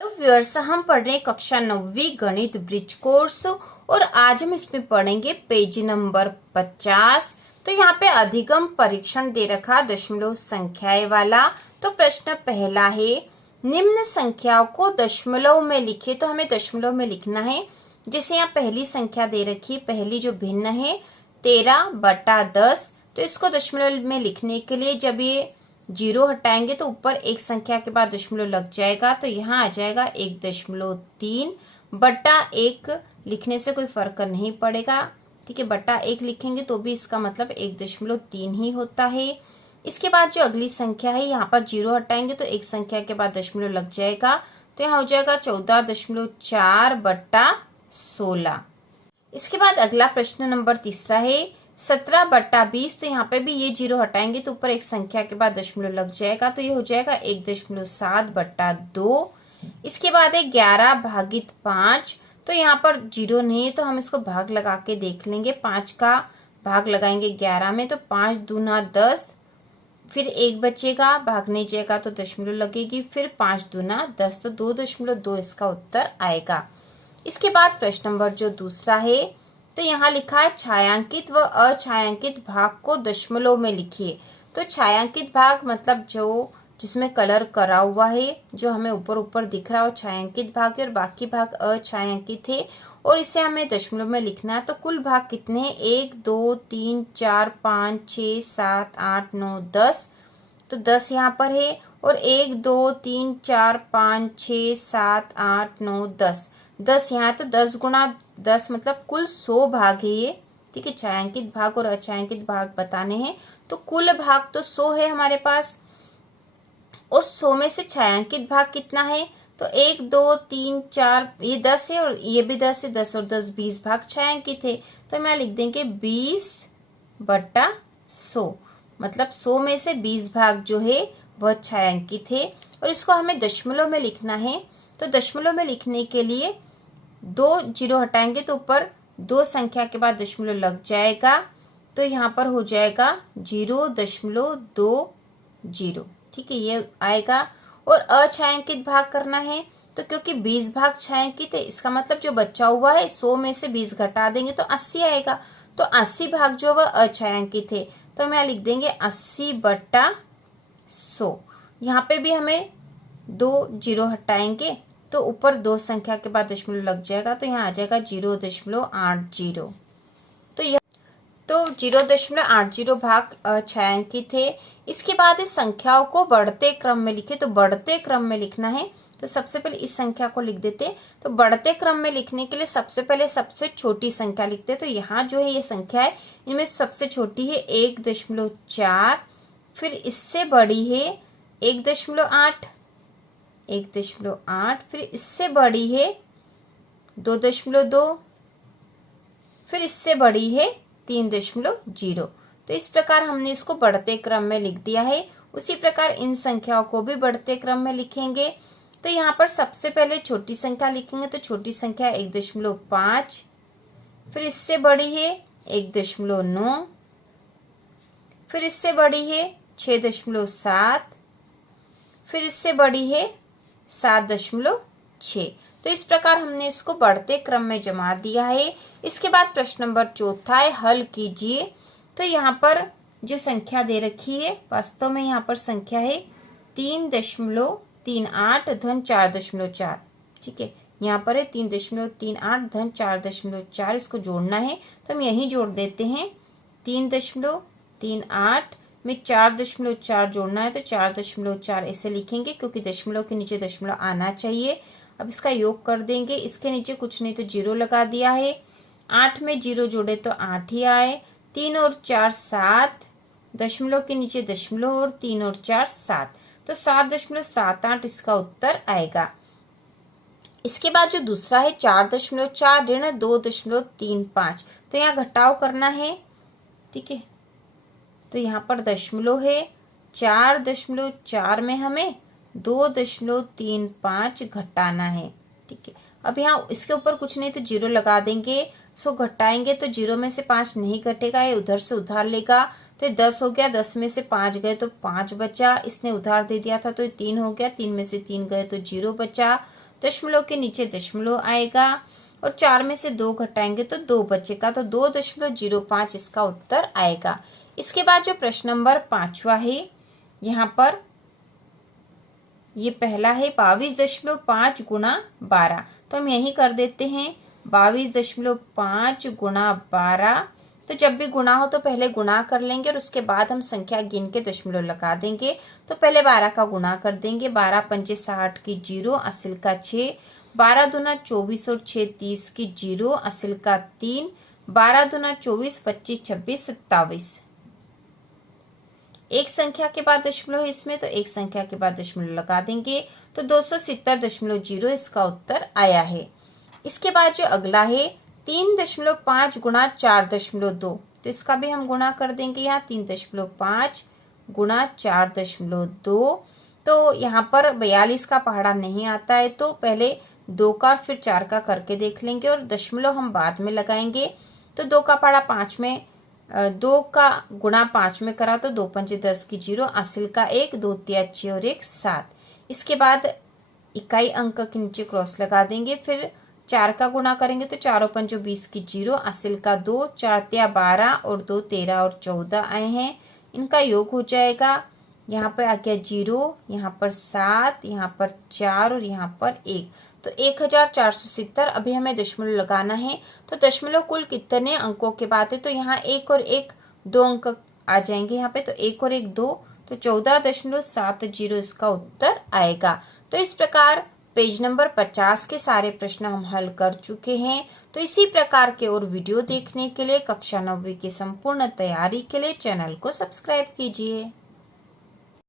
तो व्यूअर्स, हम पढ़ रहे हैं कक्षा 9वीं गणित ब्रिज कोर्स और आज हम इसमें पढ़ेंगे पेज नंबर 50। तो यहाँ पे अधिगम परीक्षण दे रखा दशमलव संख्याएं वाला। तो प्रश्न पहला है, निम्न संख्याओं को दशमलव में लिखे। तो हमें दशमलव में लिखना है। जैसे यहाँ पहली संख्या दे रखी है, पहली जो भिन्न है 13/10। तो इसको दशमलव में लिखने के लिए जब ये 0 हटाएंगे तो ऊपर एक संख्या के बाद दशमलव लग जाएगा। तो यहाँ आ जाएगा 1.3/1। लिखने से कोई फर्क नहीं पड़ेगा, ठीक है। बटा 1 लिखेंगे तो भी इसका मतलब 1.3 ही होता है। इसके बाद जो अगली संख्या है, यहाँ पर 0 हटाएंगे तो एक संख्या के बाद दशमलव लग जाएगा। तो यहाँ हो जाएगा 14.4/16। इसके बाद अगला प्रश्न नंबर तीसरा है 17/20। तो यहाँ पे भी ये 0 हटाएंगे तो ऊपर एक संख्या के बाद दशमलव लग जाएगा। तो ये हो जाएगा 1.7/2। इसके बाद है 11/5। तो यहाँ पर 0 नहीं है तो हम इसको भाग लगा के देख लेंगे। 5 का भाग लगाएंगे 11 में तो 5 दूना 10, फिर 1 बचेगा, भाग नहीं जाएगा तो दशमलव लगेगी, फिर 5 दूना 10 तो 2.2 इसका उत्तर आएगा। इसके बाद प्रश्न नंबर जो दूसरा है, तो यहाँ लिखा है छायांकित व अछायांकित भाग को दशमलव में लिखिए। तो छायांकित भाग मतलब जो जिसमें कलर करा हुआ है, जो हमें ऊपर ऊपर दिख रहा है वो छायांकित भाग है और बाकी भाग अछायांकित है और इसे हमें दशमलव में लिखना है। तो कुल भाग कितने हैं? 1 2 3 4 5 6 7 8 9 10। तो 10 यहाँ पर है और 1 2 3 4 5 6 7 8 9 10 10 यहाँ। तो 10 गुणा 10 मतलब कुल 100 भाग है ये, ठीक है। छायांकित भाग और अछायांकित भाग बताने हैं। तो कुल भाग तो 100 है हमारे पास और 100 में से छायांकित भाग कितना है? तो 1 2 3 4 ये 10 है और ये भी 10 है। 10 और 10 20 भाग छायांकित है। तो हम यहाँ लिख देंगे 20/100। मतलब 100 में से 20 भाग जो है वह छायांकित है और इसको हमें दशमलव में लिखना है। तो दशमलव में लिखने के लिए 2 0 हटाएंगे तो ऊपर 2 संख्या के बाद दशमलव लग जाएगा। तो यहाँ पर हो जाएगा 0.20, ठीक है, ये आएगा। और अछायांकित भाग करना है तो क्योंकि 20 भाग छायांकित है, इसका मतलब जो बचा हुआ है 100 में से 20 घटा देंगे तो 80 आएगा। तो 80 भाग जो वह अछायांकित है। तो हम यहाँ लिख देंगे 80/100। यहाँ पे भी हमें 2 0 हटाएंगे तो ऊपर 2 संख्या के बाद दशमलव लग जाएगा। तो यहाँ आ जाएगा 0.80। तो 0.80 भाग छायांकित है। इसके बाद इस संख्याओं को बढ़ते क्रम में लिखे। तो बढ़ते क्रम में लिखना है तो सबसे पहले इस संख्या को लिख देते। तो बढ़ते क्रम में लिखने के लिए सबसे पहले सबसे छोटी संख्या लिखते। तो यहाँ जो है ये संख्या है, इनमें सबसे छोटी है 1.4, फिर इससे बड़ी है 1.8, 1.8, फिर इससे बड़ी है 2.2, फिर इससे बड़ी है 3.0। तो इस प्रकार हमने इसको बढ़ते क्रम में लिख दिया है। उसी प्रकार इन संख्याओं को भी बढ़ते क्रम में लिखेंगे। तो यहाँ पर सबसे पहले छोटी संख्या लिखेंगे। तो छोटी संख्या 1.5, फिर इससे बड़ी है 1.9, फिर इससे बड़ी है 6.7, फिर इससे बड़ी है 7.6। तो इस प्रकार हमने इसको बढ़ते क्रम में जमा दिया है। इसके बाद प्रश्न नंबर चौथा है, हल कीजिए। तो यहाँ पर जो संख्या दे रखी है, वास्तव में यहाँ पर संख्या है 3.38 धन 4.4, ठीक है। यहाँ पर है 3.38 धन 4.4, इसको जोड़ना है तो हम यही जोड़ देते हैं। 3.38 में 4.4 जोड़ना है तो 4.4 ऐसे लिखेंगे क्योंकि दशमलव के नीचे दशमलव आना चाहिए। अब इसका योग कर देंगे, इसके नीचे कुछ नहीं तो 0 लगा दिया है। 8 में 0 जोड़े तो 8 ही आए। 3 और 4 7, दशमलव के नीचे दशमलव और 3 और 4 7, तो 7.78 इसका उत्तर आएगा। इसके बाद जो दूसरा है 4.4 ऋण 2.35। तो यहाँ घटाव करना है, ठीक है। तो यहाँ पर दशमलव है, 4.4 में हमें 2.35 घटाना है, ठीक है। अब यहाँ इसके ऊपर कुछ नहीं तो 0 लगा देंगे। सो घटाएंगे तो 0 में से 5 नहीं घटेगा, ये उधर से उधार लेगा तो ये 10 हो गया। 10 में से 5 गए तो 5 बचा, इसने उधार दे दिया था तो ये 3 हो गया। 3 में से 3 गए तो 0 बचा। दशमलव के नीचे दशमलव आएगा और 4 में से 2 घटाएंगे तो 2 बचेगा, तो 2.05 इसका उत्तर आएगा। इसके बाद जो प्रश्न नंबर 5वां है, यहाँ पर ये पहला है 22.5 गुणा 12, तो हम यही कर देते हैं 22.5 गुणा 12। तो जब भी गुणा हो तो पहले गुणा कर लेंगे और उसके बाद हम संख्या गिन के दशमलव लगा देंगे। तो पहले 12 का गुणा कर देंगे, 12 पंजे 60 की 0, असिल का 6, 12 दूना 24 और 6 30 की 0, असिल का 3, 12 दूना 24, 25 26 27। एक संख्या के बाद दशमलव है इसमें, तो एक संख्या के बाद दशमलव लगा देंगे, तो 270.0 इसका उत्तर आया है। इसके बाद जो अगला है 3.5 गुणा 4.2, तो इसका भी हम गुणा कर देंगे। यहाँ 3.5 गुणा 4.2, तो यहाँ पर 42 का पहाड़ा नहीं आता है, तो पहले 2 का फिर 4 का करके देख लेंगे और दशमलव हम बाद में लगाएंगे। तो 2 का पहाड़ा 5 में, 2 का गुणा 5 में करा तो 2 पंजे 10 की 0, असिल का 1, 2 तिया 6 और 1 7। इसके बाद इकाई अंक के नीचे क्रॉस लगा देंगे, फिर 4 का गुणा करेंगे तो 4 पंजो 20 की 0, असिल का 2, 4 तिया 12 और 2 13 और 14 आए हैं, इनका योग हो जाएगा। यहाँ पर आ गया 0, यहाँ पर 7, यहाँ पर 4 और यहाँ पर 1, तो 1470। अभी हमें दशमलव लगाना है, तो दशमलव कुल कितने अंकों के बाद है, तो यहाँ 1 और 1 2 अंक आ जाएंगे यहाँ पे, तो 1 और 1 2, तो 14.70 इसका उत्तर आएगा। तो इस प्रकार पेज नंबर 50 के सारे प्रश्न हम हल कर चुके हैं। तो इसी प्रकार के और वीडियो देखने के लिए कक्षा 9वीं की संपूर्ण तैयारी के लिए चैनल को सब्सक्राइब कीजिए।